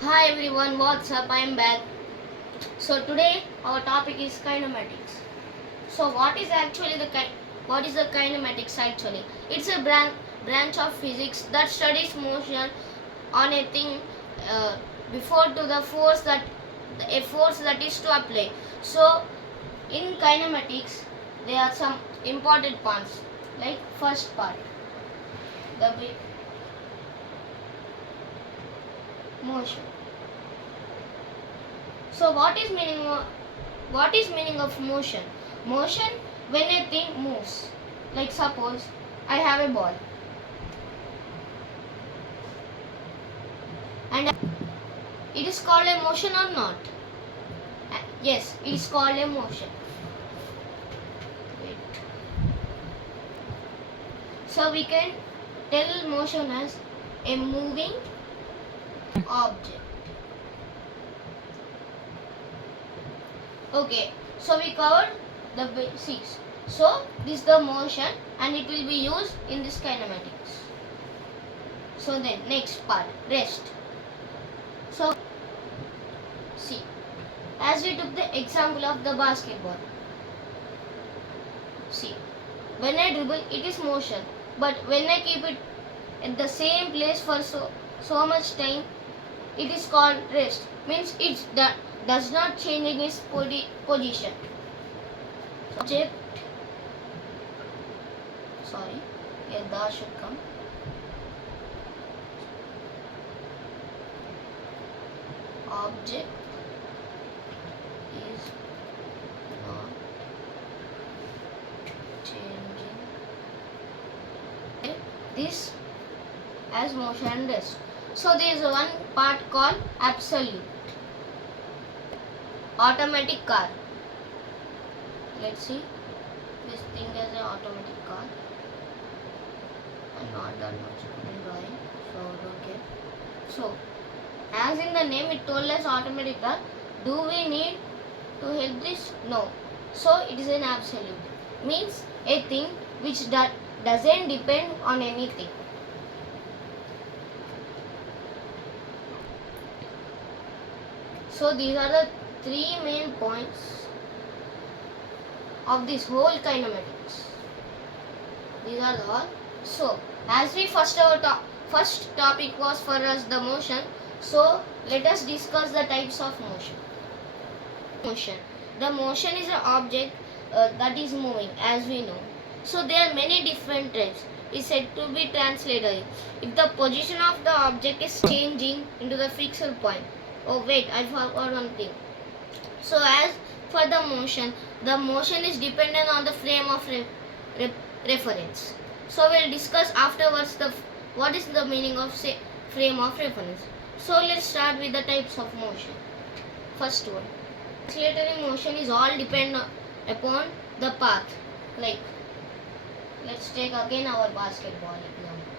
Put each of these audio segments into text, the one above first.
Hi everyone, what's up? I am back. So today our topic is kinematics. So what is the kinematics actually? It's a branch of physics that studies motion on a thing uh, before to the force that a force that is to apply. So in kinematics there are some important parts. Like first part, the motion. So what is meaning of motion? Motion when a thing moves. Like suppose I have a ball and it is called a motion or not? Yes, it is called a motion. Wait. So we can tell motion as a moving object. Okay, so we covered the basics. So this is the motion and it will be used in this kinematics. So then next part, rest. So see, as we took the example of the basketball. See, when I dribble it is motion, but when I keep it at the same place for so much time, it is called rest. Means it does not change in its position. Object, sorry, here da should come. Object is not changing. This as motion and rest. So there is one part called absolute. Automatic car. Let's see. This thing is an automatic car. I'm not that much good in drawing, so don't care. So, as in the name it told us automatic car. Do we need to help this? No. So it is an absolute. Means a thing which doesn't depend on anything. So these are the three main points of this whole kinematics. These are all. So as we first topic was for us the motion. So let us discuss the types of motion. Motion. The motion is an object that is moving, as we know. So there are many different types. Is said to be translatory. If the position of the object is changing into the fixed point. Oh wait, I forgot one thing. So as for the motion is dependent on the frame of reference. So we'll discuss afterwards what is the meaning of frame of reference. So let's start with the types of motion. First one, oscillatory motion is all depend upon the path. Like let's take again our basketball example.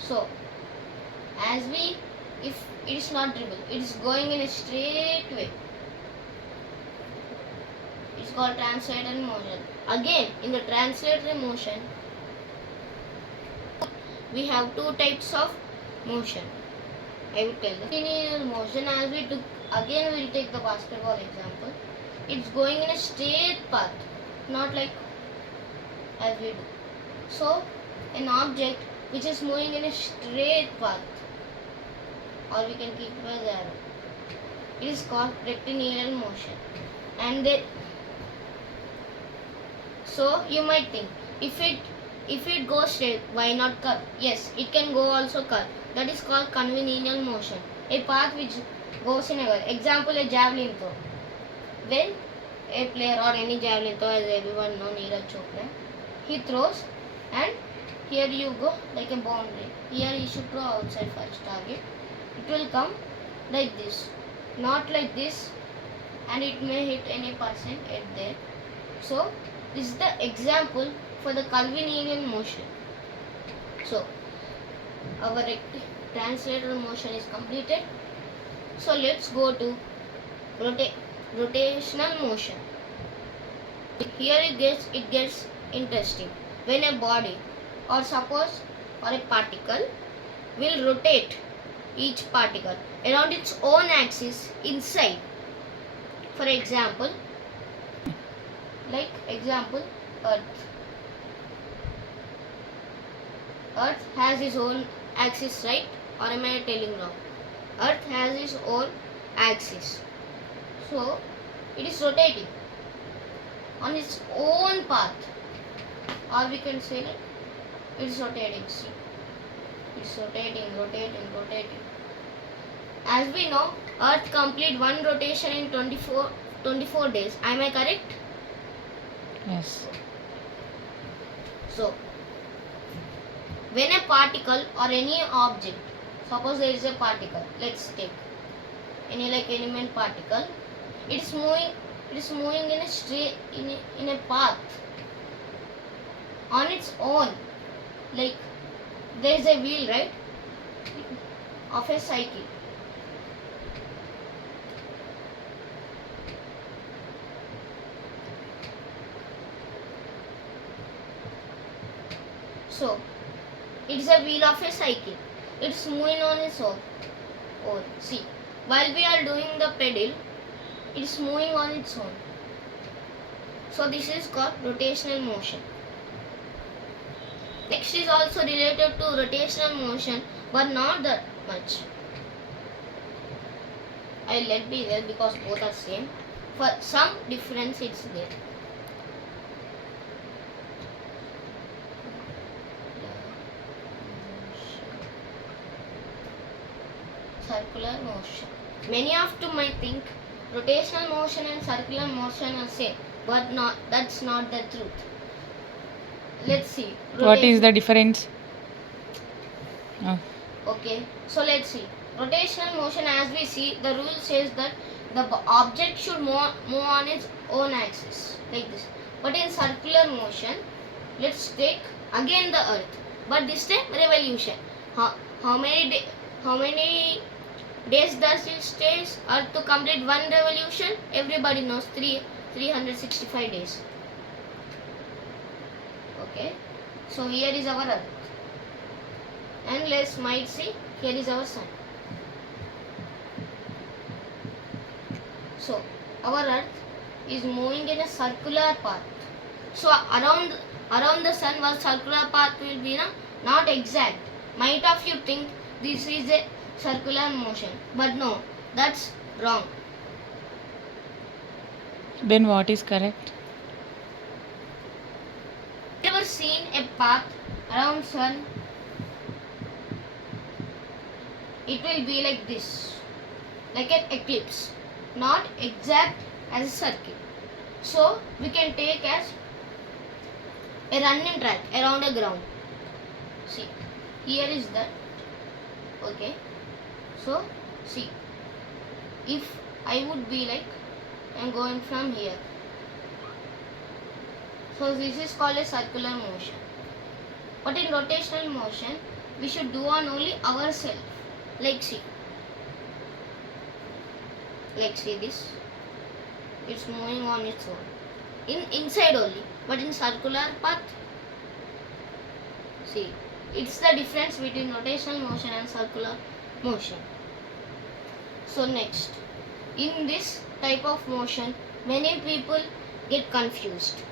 So if it is not dribble, it is going in a straight way. It's called translatory motion. Again, in the translatory motion, we have two types of motion. I will tell you. Linear motion, as we took, again we will take the basketball example. It's going in a straight path, not like as we do. So, an object which is moving in a straight path, or we can keep it as arrow. It is called rectilinear motion. And so you might think, if it goes straight, why not curve? Yes, it can go also curve. That is called conventional motion. A path which goes in a curve. Example, a javelin throw. When a player or any javelin throw, as everyone know, Neeraj Chopra, he throws and here you go like a boundary. Here you should throw outside first target. It will come like this, not like this, and it may hit any person at there. So this is the example for the curvilinear motion. So our translator motion is completed. So let's go to rotational motion. Here it gets interesting. When a body or a particle will rotate each particle around its own axis inside. For example, Earth. Earth has its own axis, right? Or am I telling wrong? Earth has its own axis. So, it is rotating on its own path. Or we can say that it is rotating. See, it's rotating. As we know, Earth complete one rotation in 24 days. Am I correct? Yes. So, when a particle or any object, suppose there is a particle, let's take any element particle, it is moving in a straight in a path on its own. Like there is a wheel, right, of a cycle. So, it is a wheel of a cycle. It is moving on its own. See, while we are doing the pedal, it is moving on its own. So, this is called rotational motion. Next is also related to rotational motion, but not that much. I will let be there because both are same. For some difference, it's there. Circular motion. Many of you might think rotational motion and circular motion are same, but that's not the truth. Let's see. What is the difference? Okay, so let's see. Rotational motion, as we see, the rule says that the object should move on its own axis, like this. But in circular motion, let's take again the Earth, but this time revolution. How many days does it stays Earth to complete one revolution? Everybody knows 365 days. Okay, so here is our Earth, and let's might see here is our Sun. So our Earth is moving in a circular path. So around the Sun, our circular path will be not exact. Might of you think this is a circular motion, but no, that's wrong. Then what is correct? Ever seen a path around Sun? It will be like this, like an eclipse, not exact as a circle. So we can take as a running track around a ground. See, here is that. Okay, so see, if I would be like, I am going from here. So this is called a circular motion. But in rotational motion, we should do on only ourselves. Like see this. It's moving on its own. Inside only, but in circular path. See, it's the difference between rotational motion and circular motion. So next, in this type of motion, many people get confused.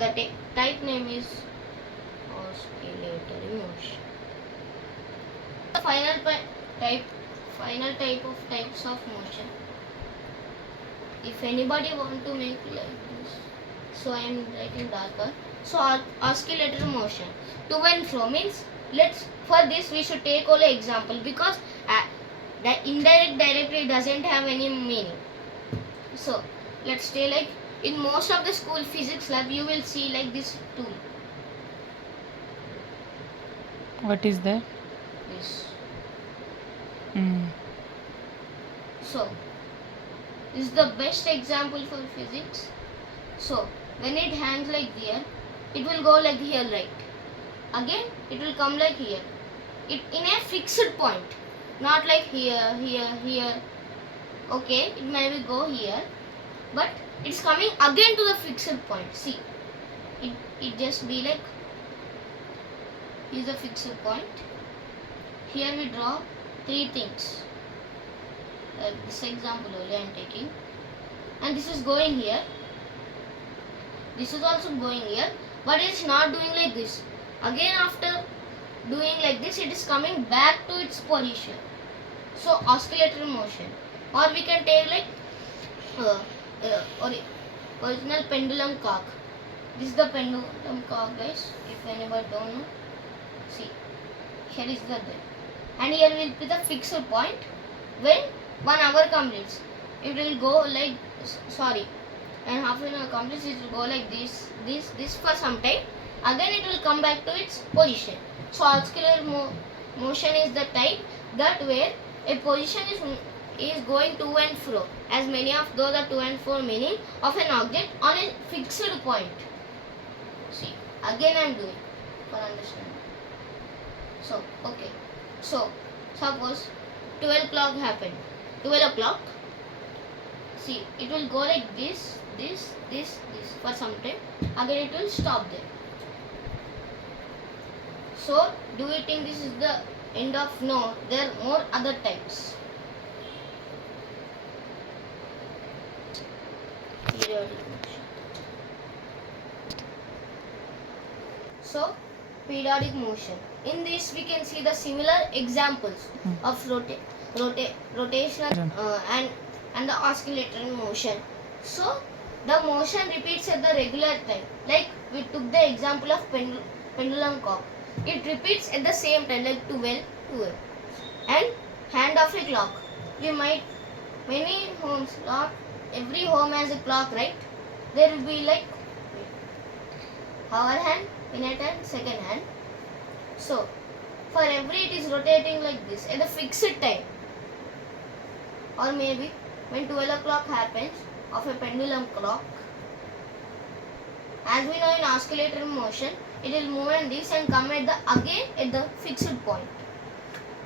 The type name is oscillatory motion. The final type of types of motion. If anybody want to make like this, so I am writing darker. So oscillatory motion, to and fro means, for this we should take only example, because the indirect directly doesn't have any meaning. So let's say like in most of the school physics lab you will see like this tool. What is that? This. Mm. So this is the best example for physics. So when it hangs like here, it will go like here, right? Again it will come like here. It in a fixed point, not like here, here, here. Okay, it may go here, but it's coming again to the fixed point. See, it just be like is a fixed point. Here we draw three things. This example only I am taking, and this is going here. This is also going here, but it is not doing like this. Again, after doing like this, it is coming back to its position. So oscillatory motion, or we can take like original pendulum cock. This is the pendulum cock, guys. If anybody don't know, see, here is the bell, and here will be the fixed point. When 1 hour completes, it will go like and half an hour completes, it will go like this for some time. Again, it will come back to its position. So oscillatory motion is the type that where a position is going to and fro, as many of those are to and fro meaning of an object on a fixed point. See, again I am doing for understanding. So okay, so suppose 12 o'clock happened. 12 o'clock. See, it will go like this for some time. Again, it will stop there. So, do you think this is the end of? No, there are more other types. Periodic motion. So, periodic motion. In this, we can see the similar examples of rotational and the oscillatory motion. So, the motion repeats at the regular time. Like we took the example of pendulum cock. It repeats at the same time, like 12. And hand of a clock. We might, many homes, not every home has a clock, right? There will be like hour hand, minute hand, second hand. So, for every it is rotating like this at a fixed time. Or maybe when 12 o'clock happens of a pendulum clock, as we know in oscillatory motion, it will move in this and come at the fixed point.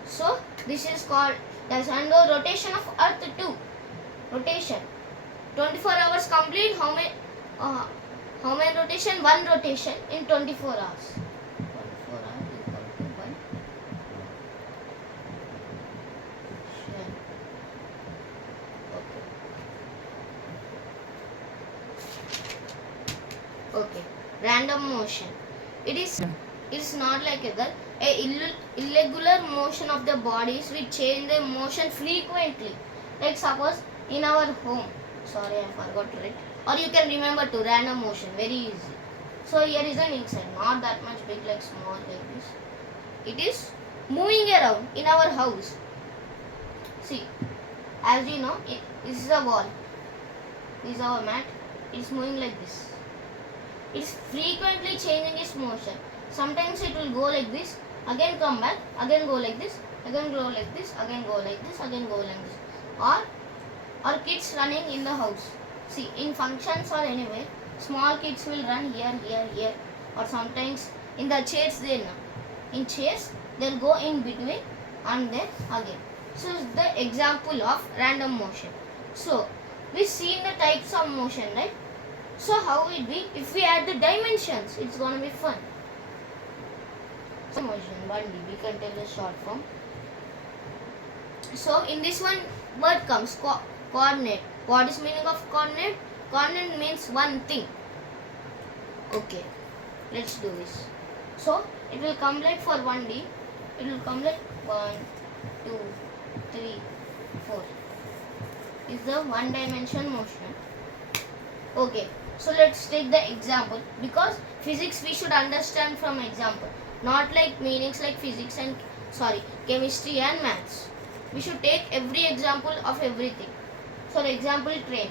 So this is called as under rotation of Earth too. Rotation. 24 hours complete. How many rotation? One rotation in 24 hours. 24 hours equal to 1. Okay. Random motion. It is not like that. A irregular motion of the bodies, we change the motion frequently. Like suppose in our home. Sorry, I forgot to write. Or you can remember to random motion. Very easy. So here is an insect. Not that much big, like small like this. It is moving around in our house. See, as you know, this is a wall. This is our mat. It is moving like this. It is frequently changing its motion. Sometimes it will go like this, again come back, again go like this, again go like this, again go like this, again go like this. Or kids running in the house. See, in functions or anywhere, small kids will run here. Or sometimes in the chairs in chairs they'll go in between and then again. So it's the example of random motion. So we see the types of motion, right? So how it be? If we add the dimensions, it's gonna be fun. So motion 1D, we can tell the short form. So in this one word comes coordinate. What is meaning of coordinate? Coordinate means one thing. Okay, let's do this. So it will come like for 1D, it will come like 1, 2, 3, 4. Is the one dimension motion. Okay. So let's take the example, because physics we should understand from example, not like meanings like physics and chemistry and maths. We should take every example of everything. So the example train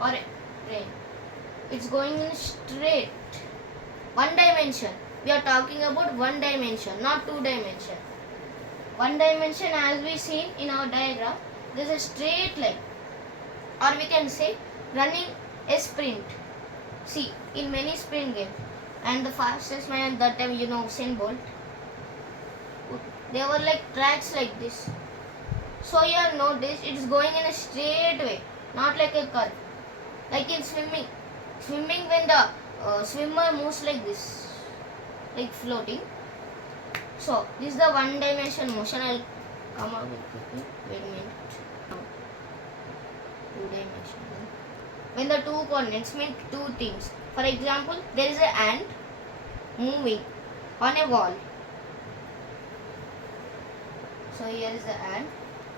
or train. It's going in straight. One dimension. We are talking about one dimension, not two dimension. One dimension, as we seen in our diagram, there is a straight line, or we can say running a sprint. See, in many sprint games, and the fastest man at that time, you know, Usain Bolt, they were like tracks like this. So here notice it is going in a straight way, not like a curve. Like in swimming when the swimmer moves like this, like floating. So this is the one dimension motion. I'll come up with quickly. Wait a minute. Two dimension. When the two coordinates mean two things. For example, there is an ant moving on a wall. So here is the ant.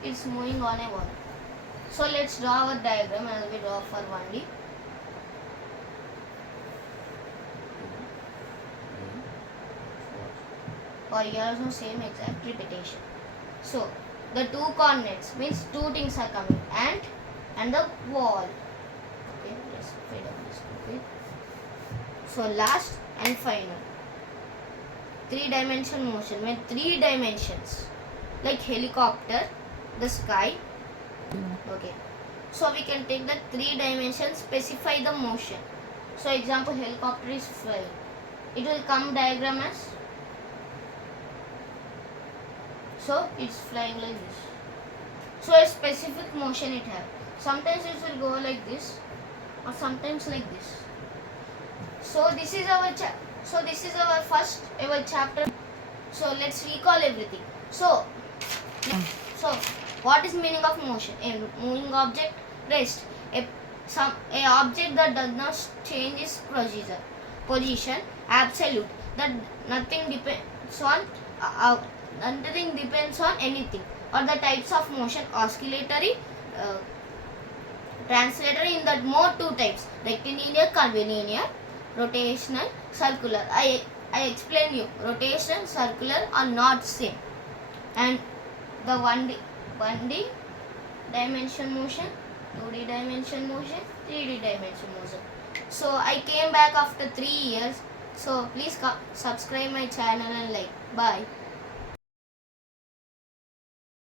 It's moving on a wall. So let's draw our diagram as we draw for 1D. Or here also same exact repetition. So the two coordinates means two things are coming, ant and the wall. Okay, let's fade out this. Okay. So last and final. Three-dimension motion with three dimensions, like helicopter, the sky. Okay. So we can take the three dimensions, specify the motion. So example, helicopter is flying. It will come diagram as. So it's flying like this. So a specific motion it has. Sometimes it will go like this, or sometimes like this. So this is our first ever chapter. So let's recall everything. So what is meaning of motion? A moving object, rest. A object that does not change its position, absolute. That nothing depends on anything. Or the types of motion, oscillatory, translatory. In that more two types, rectilinear, curvilinear, rotational, circular. I explain you. Rotational, circular are not same. And the 1D dimension motion, 2D dimension motion, 3D dimension motion. So I came back after 3 years. So please subscribe my channel and like. Bye.